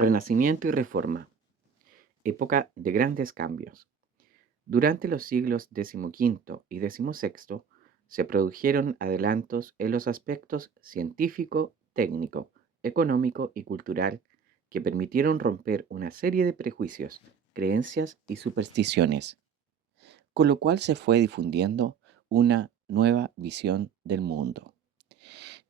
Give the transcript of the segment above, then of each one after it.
Renacimiento y Reforma, época de grandes cambios. Durante los siglos XV y XVI se produjeron adelantos en los aspectos científico, técnico, económico y cultural que permitieron romper una serie de prejuicios, creencias y supersticiones, con lo cual se fue difundiendo una nueva visión del mundo.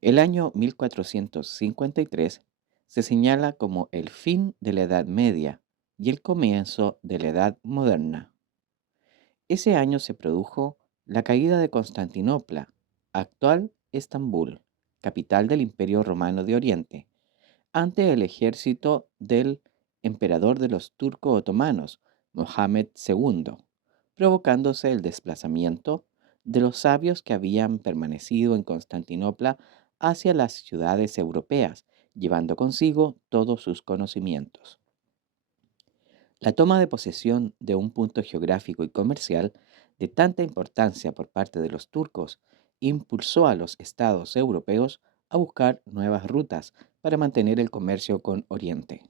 El año 1453 se señala como el fin de la Edad Media y el comienzo de la Edad Moderna. Ese año se produjo la caída de Constantinopla, actual Estambul, capital del Imperio Romano de Oriente, ante el ejército del emperador de los turco-otomanos, Mohamed II, provocándose el desplazamiento de los sabios que habían permanecido en Constantinopla hacia las ciudades europeas, llevando consigo todos sus conocimientos. La toma de posesión de un punto geográfico y comercial de tanta importancia por parte de los turcos impulsó a los estados europeos a buscar nuevas rutas para mantener el comercio con Oriente.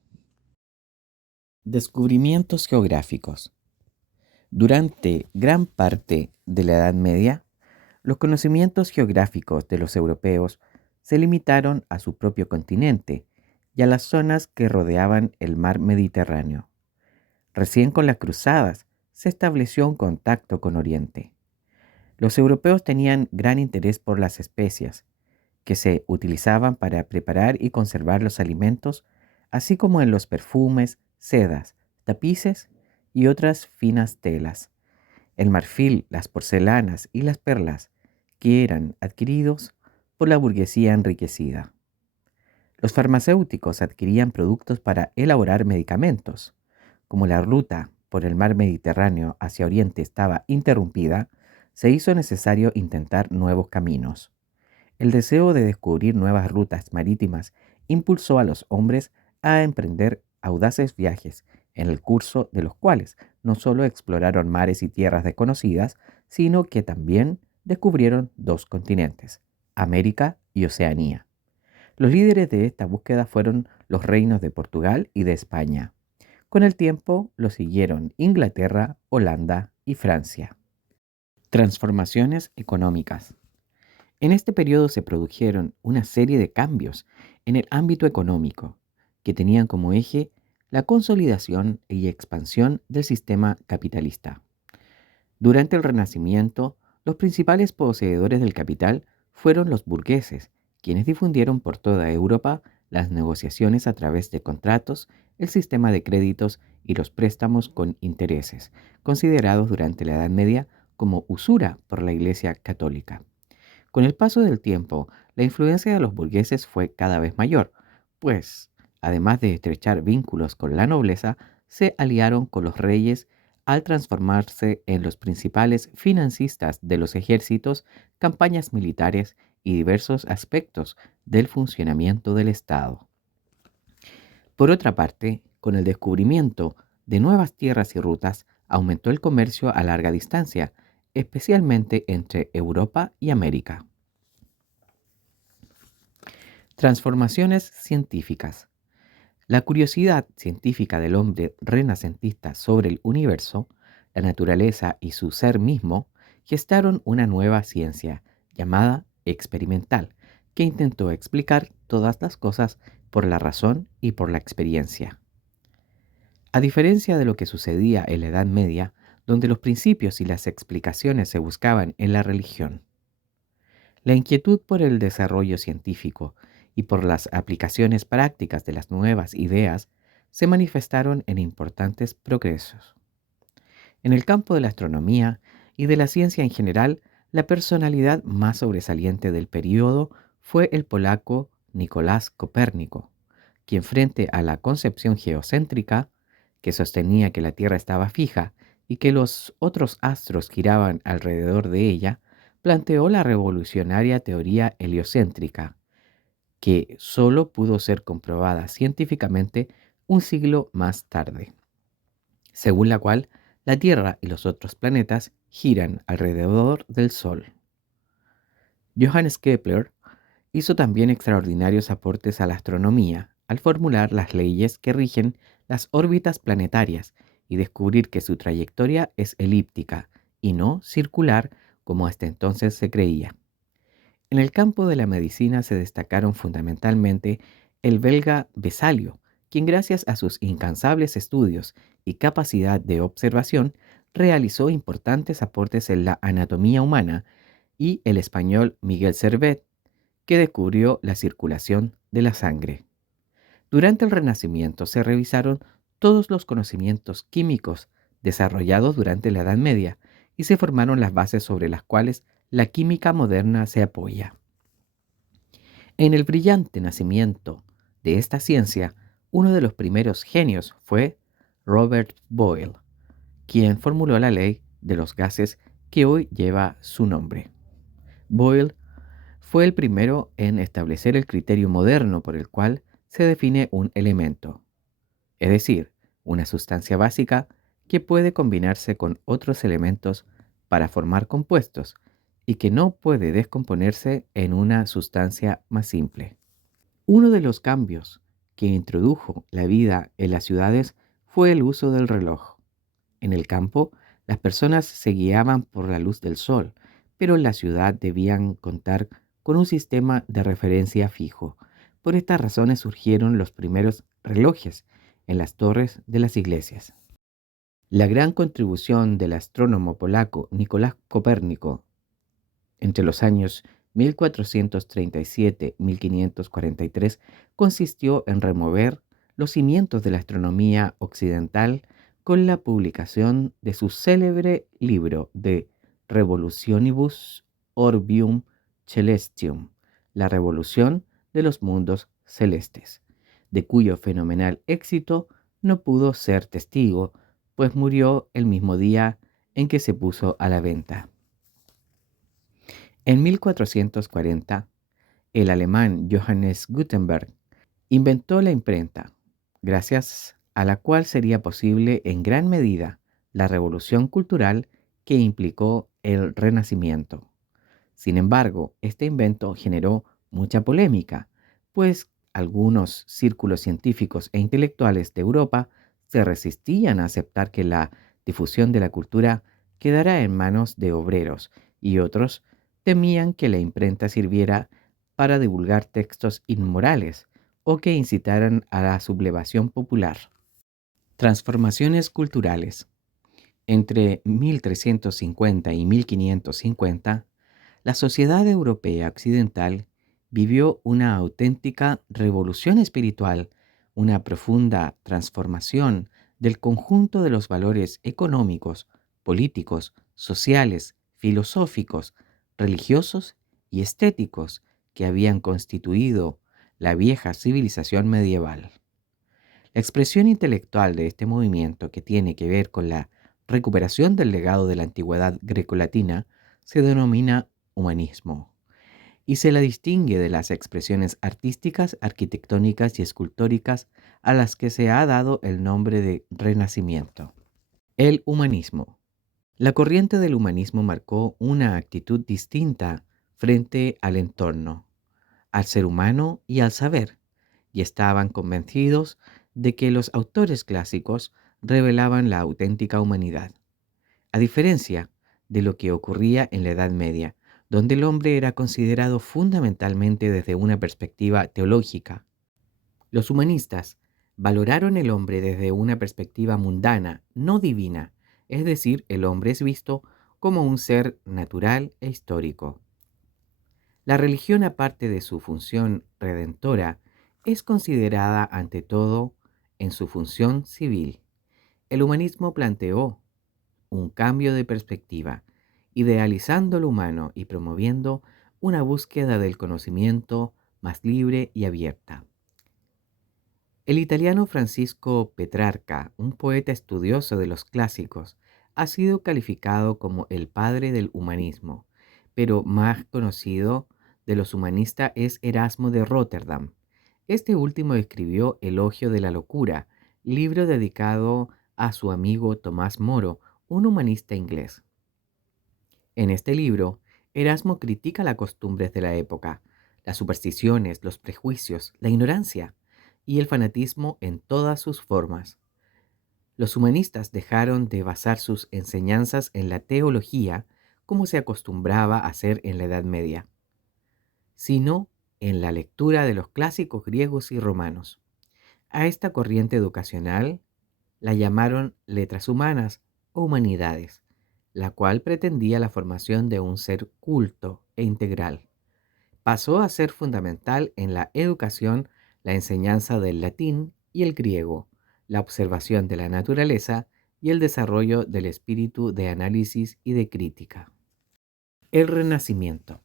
Descubrimientos geográficos. Durante gran parte de la Edad Media, los conocimientos geográficos de los europeos se limitaron a su propio continente y a las zonas que rodeaban el mar Mediterráneo. Recién con las cruzadas se estableció un contacto con Oriente. Los europeos tenían gran interés por las especias, que se utilizaban para preparar y conservar los alimentos, así como en los perfumes, sedas, tapices y otras finas telas, el marfil, las porcelanas y las perlas, que eran adquiridos por la burguesía enriquecida. Los farmacéuticos adquirían productos para elaborar medicamentos. Como la ruta por el mar Mediterráneo hacia Oriente estaba interrumpida, se hizo necesario intentar nuevos caminos. El deseo de descubrir nuevas rutas marítimas impulsó a los hombres a emprender audaces viajes, en el curso de los cuales no solo exploraron mares y tierras desconocidas, sino que también descubrieron dos continentes, América y Oceanía. Los líderes de esta búsqueda fueron los reinos de Portugal y de España. Con el tiempo lo siguieron Inglaterra, Holanda y Francia. Transformaciones económicas. En este periodo se produjeron una serie de cambios en el ámbito económico que tenían como eje la consolidación y expansión del sistema capitalista. Durante el Renacimiento, los principales poseedores del capital fueron los burgueses, quienes difundieron por toda Europa las negociaciones a través de contratos, el sistema de créditos y los préstamos con intereses, considerados durante la Edad Media como usura por la Iglesia Católica. Con el paso del tiempo, la influencia de los burgueses fue cada vez mayor, pues, además de estrechar vínculos con la nobleza, se aliaron con los reyes al transformarse en los principales financistas de los ejércitos, campañas militares y diversos aspectos del funcionamiento del Estado. Por otra parte, con el descubrimiento de nuevas tierras y rutas, aumentó el comercio a larga distancia, especialmente entre Europa y América. Transformaciones científicas. La curiosidad científica del hombre renacentista sobre el universo, la naturaleza y su ser mismo gestaron una nueva ciencia llamada experimental, que intentó explicar todas las cosas por la razón y por la experiencia. A diferencia de lo que sucedía en la Edad Media, donde los principios y las explicaciones se buscaban en la religión, la inquietud por el desarrollo científico y por las aplicaciones prácticas de las nuevas ideas se manifestaron en importantes progresos. En el campo de la astronomía y de la ciencia en general, la personalidad más sobresaliente del periodo fue el polaco Nicolás Copérnico, quien frente a la concepción geocéntrica, que sostenía que la Tierra estaba fija y que los otros astros giraban alrededor de ella, planteó la revolucionaria teoría heliocéntrica, que solo pudo ser comprobada científicamente un siglo más tarde, según la cual la Tierra y los otros planetas giran alrededor del Sol. Johannes Kepler hizo también extraordinarios aportes a la astronomía, al formular las leyes que rigen las órbitas planetarias y descubrir que su trayectoria es elíptica y no circular como hasta entonces se creía. En el campo de la medicina se destacaron fundamentalmente el belga Besalio, quien gracias a sus incansables estudios y capacidad de observación realizó importantes aportes en la anatomía humana, y el español Miguel Servet, que descubrió la circulación de la sangre. Durante el Renacimiento se revisaron todos los conocimientos químicos desarrollados durante la Edad Media y se formaron las bases sobre las cuales la química moderna se apoya. En el brillante nacimiento de esta ciencia, uno de los primeros genios fue Robert Boyle, quien formuló la ley de los gases que hoy lleva su nombre. Boyle fue el primero en establecer el criterio moderno por el cual se define un elemento, es decir, una sustancia básica que puede combinarse con otros elementos para formar compuestos y que no puede descomponerse en una sustancia más simple. Uno de los cambios que introdujo la vida en las ciudades fue el uso del reloj. En el campo, las personas se guiaban por la luz del sol, pero en la ciudad debían contar con un sistema de referencia fijo. Por estas razones surgieron los primeros relojes en las torres de las iglesias. La gran contribución del astrónomo polaco Nicolás Copérnico entre los años 1437-1543 consistió en remover los cimientos de la astronomía occidental con la publicación de su célebre libro de Revolutionibus Orbium Celestium, la revolución de los mundos celestes, de cuyo fenomenal éxito no pudo ser testigo, pues murió el mismo día en que se puso a la venta. En 1440, el alemán Johannes Gutenberg inventó la imprenta, gracias a la cual sería posible en gran medida la revolución cultural que implicó el Renacimiento. Sin embargo, este invento generó mucha polémica, pues algunos círculos científicos e intelectuales de Europa se resistían a aceptar que la difusión de la cultura quedara en manos de obreros, y otros temían que la imprenta sirviera para divulgar textos inmorales o que incitaran a la sublevación popular. Transformaciones culturales. Entre 1350 y 1550, la sociedad europea occidental vivió una auténtica revolución espiritual, una profunda transformación del conjunto de los valores económicos, políticos, sociales, filosóficos, religiosos y estéticos que habían constituido la vieja civilización medieval. La expresión intelectual de este movimiento, que tiene que ver con la recuperación del legado de la antigüedad grecolatina, se denomina humanismo y se la distingue de las expresiones artísticas, arquitectónicas y escultóricas a las que se ha dado el nombre de Renacimiento. El humanismo. La corriente del humanismo marcó una actitud distinta frente al entorno, al ser humano y al saber, y estaban convencidos de que los autores clásicos revelaban la auténtica humanidad. A diferencia de lo que ocurría en la Edad Media, donde el hombre era considerado fundamentalmente desde una perspectiva teológica, los humanistas valoraron el hombre desde una perspectiva mundana, no divina, es decir, el hombre es visto como un ser natural e histórico. La religión, aparte de su función redentora, es considerada ante todo en su función civil. El humanismo planteó un cambio de perspectiva, idealizando lo humano y promoviendo una búsqueda del conocimiento más libre y abierta. El italiano Francisco Petrarca, un poeta estudioso de los clásicos, ha sido calificado como el padre del humanismo, pero más conocido de los humanistas es Erasmo de Róterdam. Este último escribió Elogio de la locura, libro dedicado a su amigo Tomás Moro, un humanista inglés. En este libro, Erasmo critica las costumbres de la época, las supersticiones, los prejuicios, la ignorancia, y el fanatismo en todas sus formas. Los humanistas dejaron de basar sus enseñanzas en la teología, como se acostumbraba a hacer en la Edad Media, sino en la lectura de los clásicos griegos y romanos. A esta corriente educacional la llamaron letras humanas o humanidades, la cual pretendía la formación de un ser culto e integral. Pasó a ser fundamental en la educación la enseñanza del latín y el griego, la observación de la naturaleza y el desarrollo del espíritu de análisis y de crítica. El Renacimiento.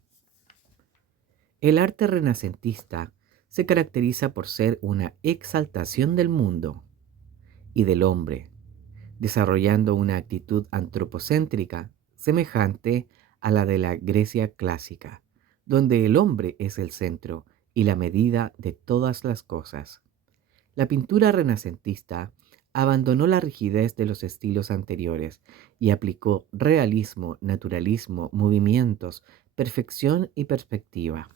El arte renacentista se caracteriza por ser una exaltación del mundo y del hombre, desarrollando una actitud antropocéntrica semejante a la de la Grecia clásica, donde el hombre es el centro y la medida de todas las cosas. La pintura renacentista abandonó la rigidez de los estilos anteriores y aplicó realismo, naturalismo, movimientos, perfección y perspectiva.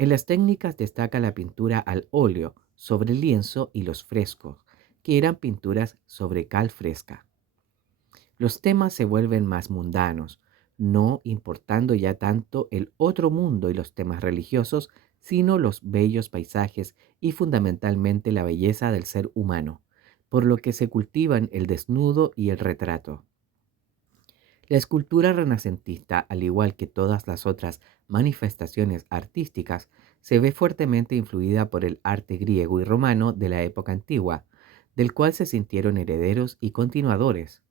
En las técnicas destaca la pintura al óleo sobre lienzo y los frescos, que eran pinturas sobre cal fresca. Los temas se vuelven más mundanos, no importando ya tanto el otro mundo y los temas religiosos, sino los bellos paisajes y fundamentalmente la belleza del ser humano, por lo que se cultivan el desnudo y el retrato. La escultura renacentista, al igual que todas las otras manifestaciones artísticas, se ve fuertemente influida por el arte griego y romano de la época antigua, del cual se sintieron herederos y continuadores.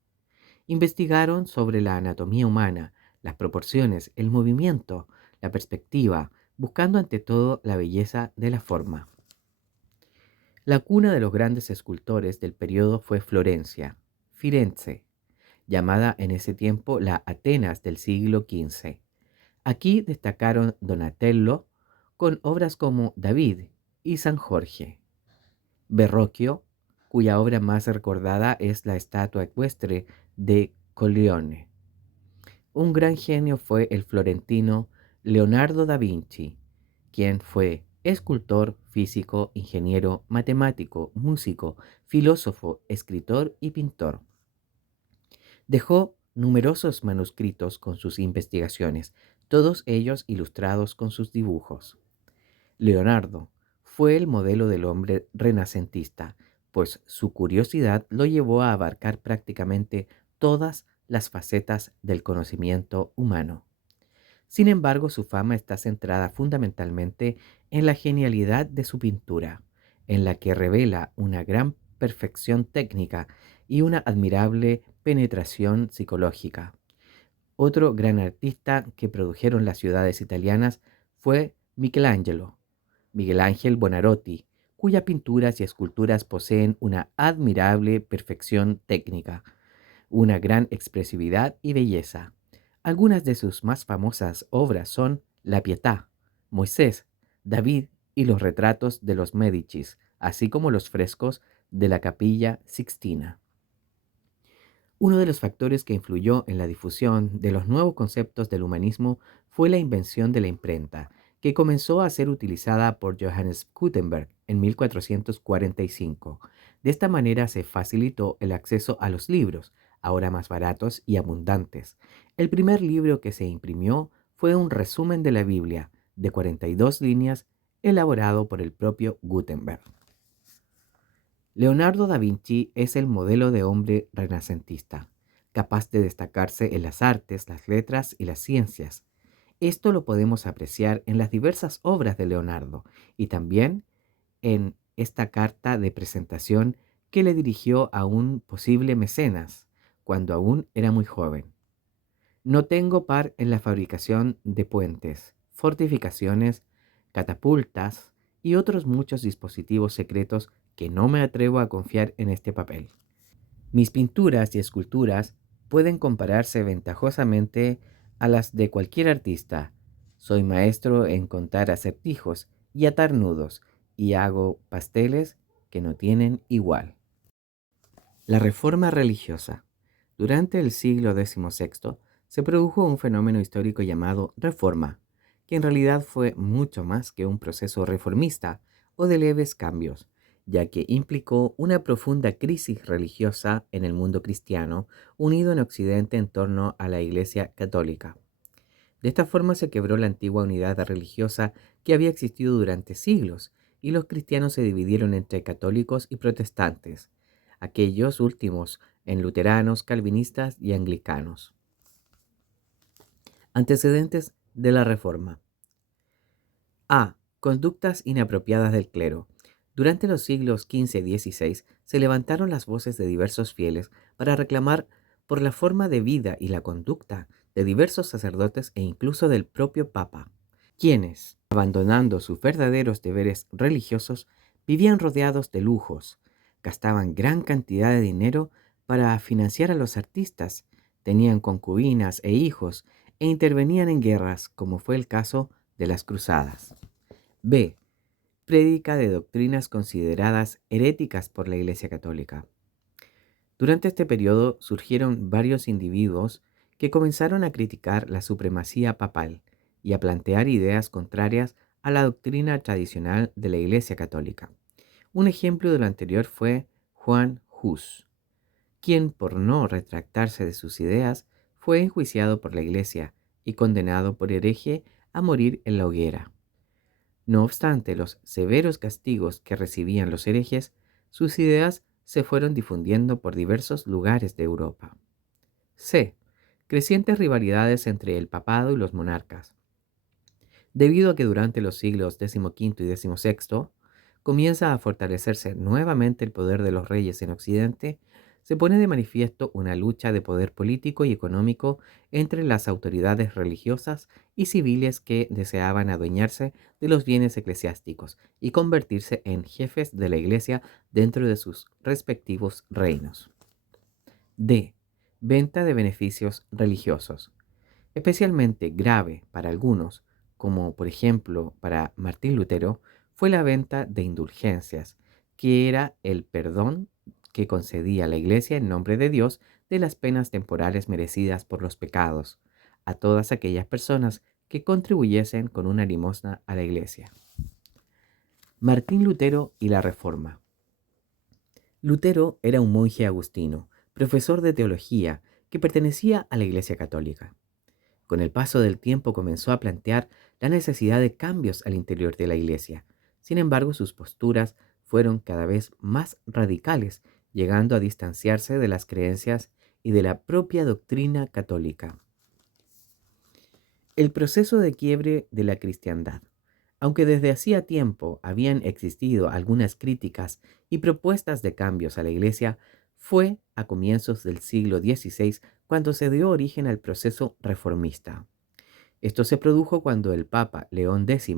Investigaron sobre la anatomía humana, las proporciones, el movimiento, la perspectiva, buscando ante todo la belleza de la forma. La cuna de los grandes escultores del periodo fue Florencia, Firenze, llamada en ese tiempo la Atenas del siglo XV. Aquí destacaron Donatello con obras como David y San Jorge. Verrocchio, cuya obra más recordada es la estatua ecuestre de Colleone. Un gran genio fue el florentino Leonardo da Vinci, quien fue escultor, físico, ingeniero, matemático, músico, filósofo, escritor y pintor. Dejó numerosos manuscritos con sus investigaciones, todos ellos ilustrados con sus dibujos. Leonardo fue el modelo del hombre renacentista, pues su curiosidad lo llevó a abarcar prácticamente todas las facetas del conocimiento humano. Sin embargo, su fama está centrada fundamentalmente en la genialidad de su pintura, en la que revela una gran perfección técnica y una admirable penetración psicológica. Otro gran artista que produjeron las ciudades italianas fue Michelangelo, Miguel Ángel Buonarroti, cuyas pinturas y esculturas poseen una admirable perfección técnica, una gran expresividad y belleza. Algunas de sus más famosas obras son La Pietà, Moisés, David y los retratos de los Médicis, así como los frescos de la Capilla Sixtina. Uno de los factores que influyó en la difusión de los nuevos conceptos del humanismo fue la invención de la imprenta, que comenzó a ser utilizada por Johannes Gutenberg en 1445. De esta manera se facilitó el acceso a los libros, ahora más baratos y abundantes. El primer libro que se imprimió fue un resumen de la Biblia, de 42 líneas, elaborado por el propio Gutenberg. Leonardo da Vinci es el modelo de hombre renacentista, capaz de destacarse en las artes, las letras y las ciencias. Esto lo podemos apreciar en las diversas obras de Leonardo y también en esta carta de presentación que le dirigió a un posible mecenas cuando aún era muy joven. No tengo par en la fabricación de puentes, fortificaciones, catapultas y otros muchos dispositivos secretos que no me atrevo a confiar en este papel. Mis pinturas y esculturas pueden compararse ventajosamente a las de cualquier artista. Soy maestro en contar acertijos y atar nudos, y hago pasteles que no tienen igual. La reforma religiosa. Durante el siglo XVI se produjo un fenómeno histórico llamado reforma, que en realidad fue mucho más que un proceso reformista o de leves cambios, ya que implicó una profunda crisis religiosa en el mundo cristiano, unido en Occidente en torno a la Iglesia Católica. De esta forma se quebró la antigua unidad religiosa que había existido durante siglos, y los cristianos se dividieron entre católicos y protestantes, aquellos últimos en luteranos, calvinistas y anglicanos. Antecedentes de la Reforma. A. Conductas inapropiadas del clero. Durante los siglos XV y XVI se levantaron las voces de diversos fieles para reclamar por la forma de vida y la conducta de diversos sacerdotes e incluso del propio Papa, quienes, abandonando sus verdaderos deberes religiosos, vivían rodeados de lujos, gastaban gran cantidad de dinero para financiar a los artistas, tenían concubinas e hijos e intervenían en guerras, como fue el caso de las cruzadas. B. Prédica de doctrinas consideradas heréticas por la Iglesia Católica. Durante este periodo surgieron varios individuos que comenzaron a criticar la supremacía papal y a plantear ideas contrarias a la doctrina tradicional de la Iglesia Católica. Un ejemplo de lo anterior fue Juan Hus, quien por no retractarse de sus ideas fue enjuiciado por la Iglesia y condenado por hereje a morir en la hoguera. No obstante los severos castigos que recibían los herejes, sus ideas se fueron difundiendo por diversos lugares de Europa. C. Crecientes rivalidades entre el papado y los monarcas. Debido a que durante los siglos XV y XVI comienza a fortalecerse nuevamente el poder de los reyes en Occidente, se pone de manifiesto una lucha de poder político y económico entre las autoridades religiosas y civiles que deseaban adueñarse de los bienes eclesiásticos y convertirse en jefes de la Iglesia dentro de sus respectivos reinos. D. Venta de beneficios religiosos. Especialmente grave para algunos, como por ejemplo para Martín Lutero, fue la venta de indulgencias, que era el perdón que concedía la Iglesia en nombre de Dios de las penas temporales merecidas por los pecados, a todas aquellas personas que contribuyesen con una limosna a la Iglesia. Martín Lutero y la Reforma. Lutero era un monje agustino, profesor de teología, que pertenecía a la Iglesia Católica. Con el paso del tiempo comenzó a plantear la necesidad de cambios al interior de la Iglesia. Sin embargo, sus posturas fueron cada vez más radicales, llegando a distanciarse de las creencias y de la propia doctrina católica. El proceso de quiebre de la cristiandad. Aunque desde hacía tiempo habían existido algunas críticas y propuestas de cambios a la Iglesia, fue a comienzos del siglo XVI cuando se dio origen al proceso reformista. Esto se produjo cuando el Papa León X,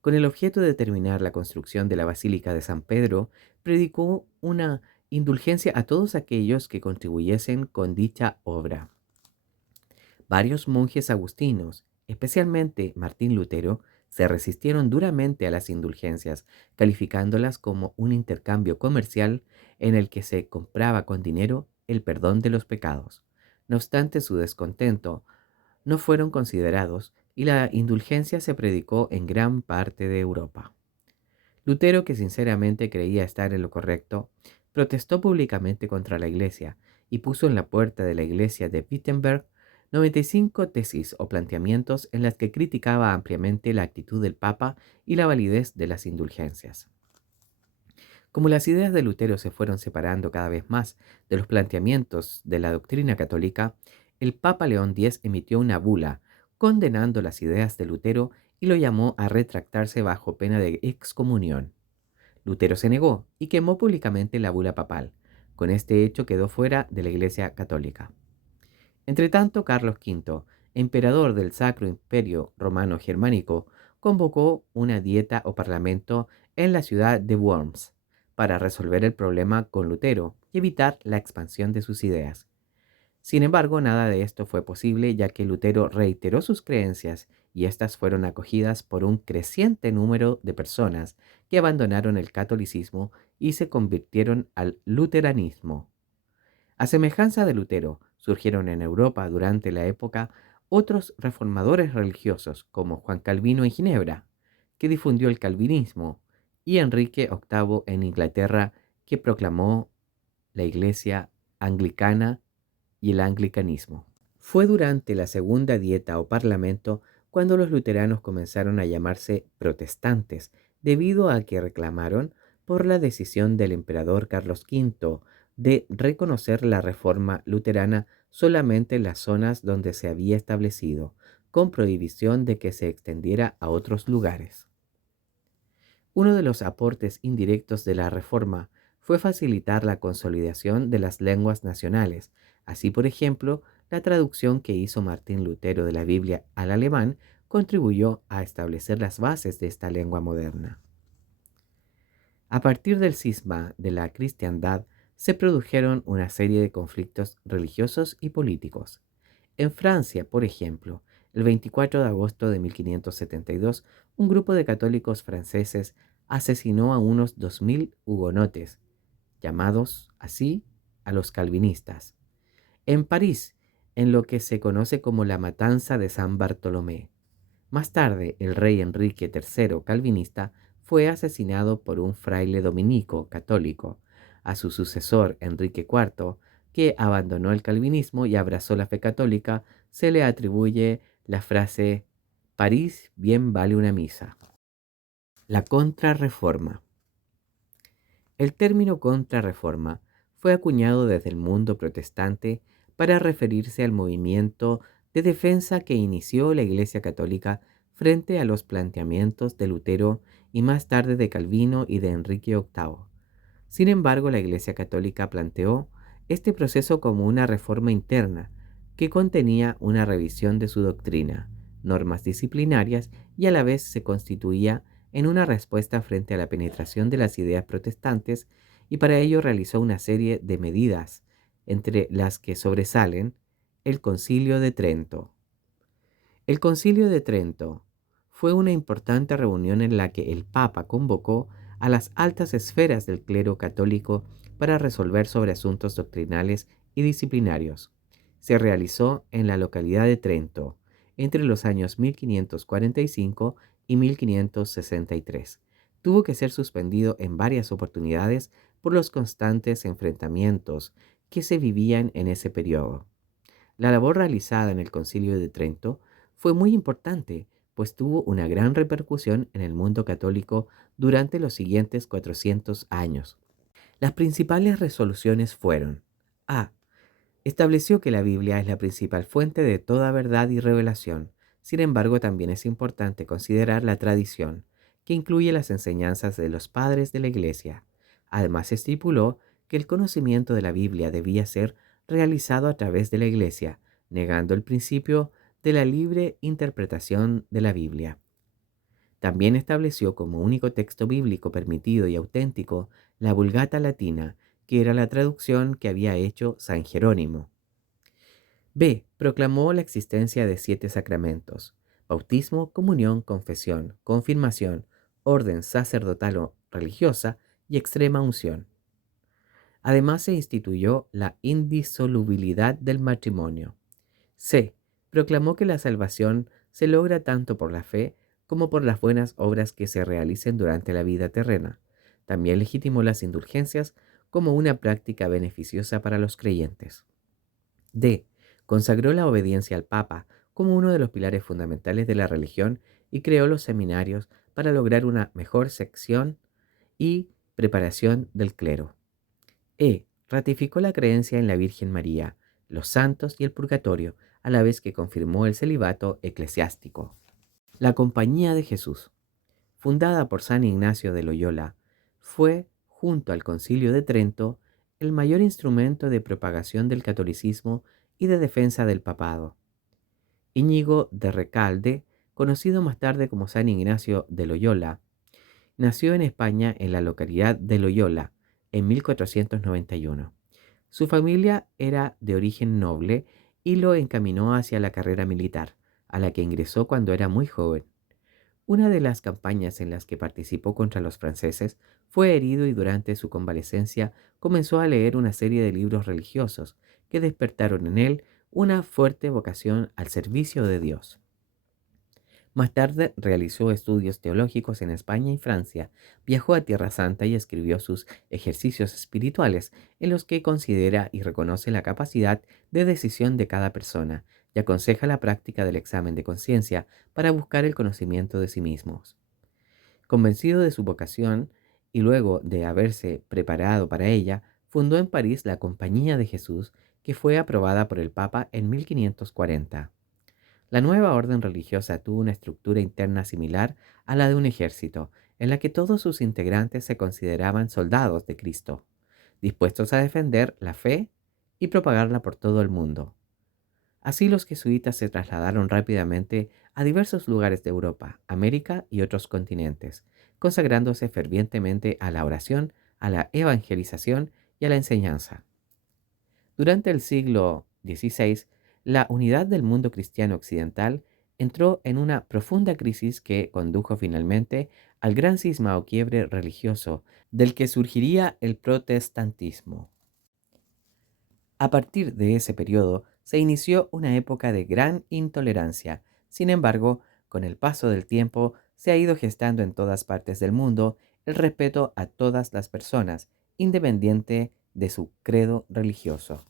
con el objeto de terminar la construcción de la Basílica de San Pedro, predicó una indulgencia a todos aquellos que contribuyesen con dicha obra. Varios monjes agustinos, especialmente Martín Lutero, se resistieron duramente a las indulgencias, calificándolas como un intercambio comercial en el que se compraba con dinero el perdón de los pecados. No obstante su descontento, no fueron considerados y la indulgencia se predicó en gran parte de Europa. Lutero, que sinceramente creía estar en lo correcto, protestó públicamente contra la Iglesia y puso en la puerta de la Iglesia de Wittenberg 95 tesis o planteamientos en las que criticaba ampliamente la actitud del Papa y la validez de las indulgencias. Como las ideas de Lutero se fueron separando cada vez más de los planteamientos de la doctrina católica, el Papa León X emitió una bula condenando las ideas de Lutero y lo llamó a retractarse bajo pena de excomunión. Lutero se negó y quemó públicamente la bula papal. Con este hecho quedó fuera de la Iglesia Católica. Entretanto, Carlos V, emperador del Sacro Imperio Romano Germánico, convocó una dieta o parlamento en la ciudad de Worms para resolver el problema con Lutero y evitar la expansión de sus ideas. Sin embargo, nada de esto fue posible, ya que Lutero reiteró sus creencias y éstas fueron acogidas por un creciente número de personas que abandonaron el catolicismo y se convirtieron al luteranismo. A semejanza de Lutero, surgieron en Europa durante la época otros reformadores religiosos como Juan Calvino en Ginebra, que difundió el calvinismo, y Enrique VIII en Inglaterra, que proclamó la Iglesia anglicana y el anglicanismo. Fue durante la Segunda Dieta o Parlamento cuando los luteranos comenzaron a llamarse protestantes, debido a que reclamaron por la decisión del emperador Carlos V de reconocer la reforma luterana solamente en las zonas donde se había establecido, con prohibición de que se extendiera a otros lugares. Uno de los aportes indirectos de la reforma fue facilitar la consolidación de las lenguas nacionales. Así, por ejemplo, la traducción que hizo Martín Lutero de la Biblia al alemán contribuyó a establecer las bases de esta lengua moderna. A partir del cisma de la cristiandad se produjeron una serie de conflictos religiosos y políticos. En Francia, por ejemplo, el 24 de agosto de 1572, un grupo de católicos franceses asesinó a unos 2000 hugonotes, llamados así a los calvinistas. En París, en lo que se conoce como la Matanza de San Bartolomé. Más tarde, el rey Enrique III, calvinista, fue asesinado por un fraile dominico católico. A su sucesor, Enrique IV, que abandonó el calvinismo y abrazó la fe católica, se le atribuye la frase «París bien vale una misa». La Contrarreforma. El término Contrarreforma fue acuñado desde el mundo protestante para referirse al movimiento de defensa que inició la Iglesia Católica frente a los planteamientos de Lutero y más tarde de Calvino y de Enrique VIII. Sin embargo, la Iglesia Católica planteó este proceso como una reforma interna que contenía una revisión de su doctrina, normas disciplinarias y a la vez se constituía en una respuesta frente a la penetración de las ideas protestantes, y para ello realizó una serie de medidas, entre las que sobresalen el Concilio de Trento. El Concilio de Trento fue una importante reunión en la que el Papa convocó a las altas esferas del clero católico para resolver sobre asuntos doctrinales y disciplinarios. Se realizó en la localidad de Trento entre los años 1545 y 1563. Tuvo que ser suspendido en varias oportunidades por los constantes enfrentamientos que se vivían en ese periodo. La labor realizada en el Concilio de Trento fue muy importante, pues tuvo una gran repercusión en el mundo católico durante los siguientes 400 años. Las principales resoluciones fueron: A. Estableció que la Biblia es la principal fuente de toda verdad y revelación. Sin embargo, también es importante considerar la tradición, que incluye las enseñanzas de los padres de la Iglesia. Además, estipuló que el conocimiento de la Biblia debía ser realizado a través de la Iglesia, negando el principio de la libre interpretación de la Biblia. También estableció como único texto bíblico permitido y auténtico la Vulgata Latina, que era la traducción que había hecho San Jerónimo. B. Proclamó la existencia de 7 sacramentos: bautismo, comunión, confesión, confirmación, orden sacerdotal o religiosa y extrema unción. Además, se instituyó la indisolubilidad del matrimonio. C. Proclamó que la salvación se logra tanto por la fe como por las buenas obras que se realicen durante la vida terrena. También legitimó las indulgencias como una práctica beneficiosa para los creyentes. D. Consagró la obediencia al Papa como uno de los pilares fundamentales de la religión y creó los seminarios para lograr una mejor sección y preparación del clero. E. Ratificó la creencia en la Virgen María, los santos y el purgatorio, a la vez que confirmó el celibato eclesiástico. La Compañía de Jesús, fundada por San Ignacio de Loyola, fue, junto al Concilio de Trento, el mayor instrumento de propagación del catolicismo y de defensa del papado. Íñigo de Recalde, conocido más tarde como San Ignacio de Loyola, nació en España en la localidad de Loyola en 1491. Su familia era de origen noble y lo encaminó hacia la carrera militar, a la que ingresó cuando era muy joven. Una de las campañas en las que participó contra los franceses fue herido y durante su convalecencia comenzó a leer una serie de libros religiosos que despertaron en él una fuerte vocación al servicio de Dios. Más tarde realizó estudios teológicos en España y Francia, viajó a Tierra Santa y escribió sus ejercicios espirituales, en los que considera y reconoce la capacidad de decisión de cada persona y aconseja la práctica del examen de conciencia para buscar el conocimiento de sí mismos. Convencido de su vocación y luego de haberse preparado para ella, fundó en París la Compañía de Jesús, que fue aprobada por el Papa en 1540. La nueva orden religiosa tuvo una estructura interna similar a la de un ejército, en la que todos sus integrantes se consideraban soldados de Cristo, dispuestos a defender la fe y propagarla por todo el mundo. Así los jesuitas se trasladaron rápidamente a diversos lugares de Europa, América y otros continentes, consagrándose fervientemente a la oración, a la evangelización y a la enseñanza. Durante el siglo XVI, la unidad del mundo cristiano occidental entró en una profunda crisis que condujo finalmente al gran cisma o quiebre religioso del que surgiría el protestantismo. A partir de ese periodo se inició una época de gran intolerancia. Sin embargo, con el paso del tiempo se ha ido gestando en todas partes del mundo el respeto a todas las personas, independiente de su credo religioso.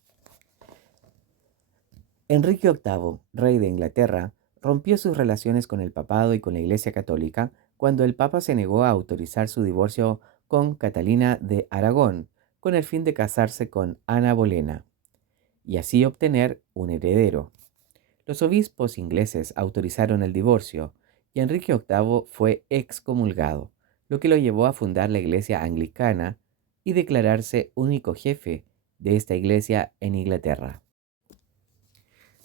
Enrique VIII, rey de Inglaterra, rompió sus relaciones con el papado y con la Iglesia Católica cuando el Papa se negó a autorizar su divorcio con Catalina de Aragón, con el fin de casarse con Ana Bolena y así obtener un heredero. Los obispos ingleses autorizaron el divorcio y Enrique VIII fue excomulgado, lo que lo llevó a fundar la Iglesia Anglicana y declararse único jefe de esta iglesia en Inglaterra.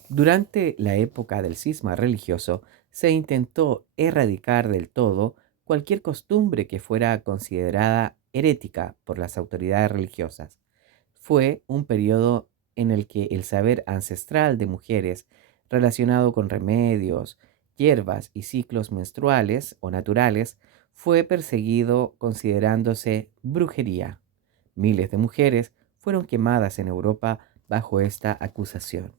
Durante la época del cisma religioso se intentó erradicar del todo cualquier costumbre que fuera considerada herética por las autoridades religiosas. Fue un periodo en el que el saber ancestral de mujeres relacionado con remedios, hierbas y ciclos menstruales o naturales fue perseguido considerándose brujería. Miles de mujeres fueron quemadas en Europa bajo esta acusación.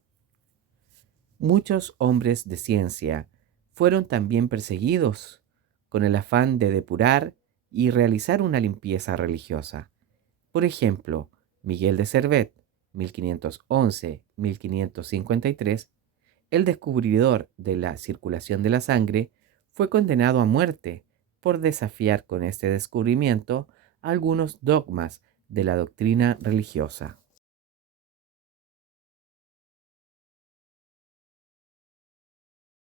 Muchos hombres de ciencia fueron también perseguidos con el afán de depurar y realizar una limpieza religiosa. Por ejemplo, Miguel de Servet, 1511-1553, el descubridor de la circulación de la sangre, fue condenado a muerte por desafiar con este descubrimiento algunos dogmas de la doctrina religiosa.